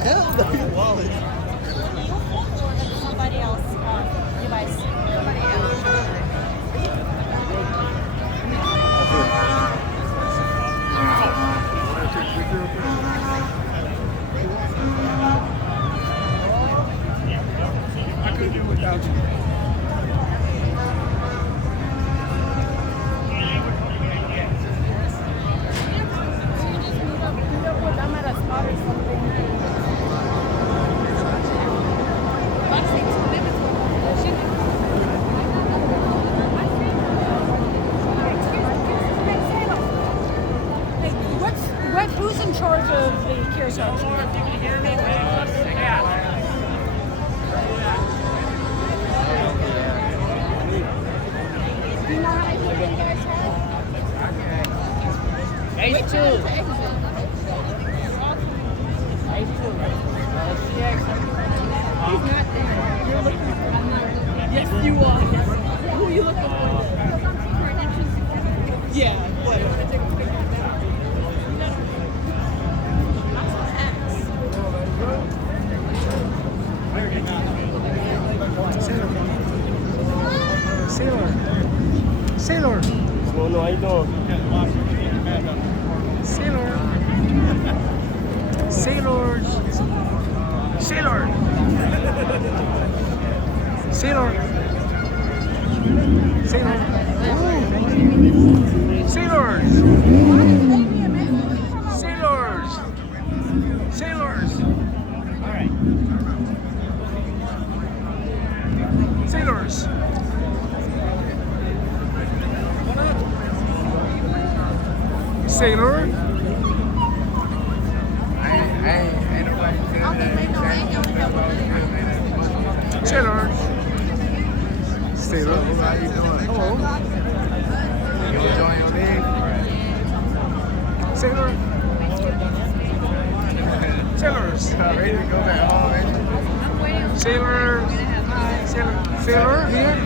have the wallet. Somebody else device. Somebody else. I couldn't do it without you. I'm at a spot or something. Who's in charge of the care section? Do you know how many people you guys have? Ace 2. He's not there. You're looking for him. Yes, you are. Who are you looking for? Yeah, whatever. Sailor. Sailor. What's going on? How you doing? Sailor. Sailors. Sailor. Sailor. Sailor. Sailors. Sailors. Sailors. All right. Sailors. Sailor. Sailor. Sailor. How you doing? Hello. You enjoying your day? Sailor. Sailors. Ready to go back home, Sailor. Sailor. Sailor here.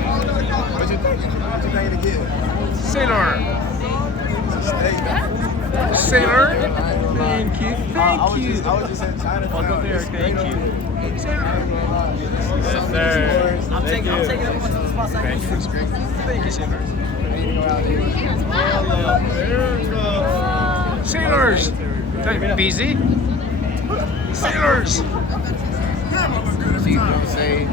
What you think? What you think to get? Sailor. Sailor. Thank you. Thank you. I was just in China. I'll go there. Thank you. Yes, sir. I'm taking up one of the spots. Thank you, Sailor. There Sailors. Busy. Sailors. Say.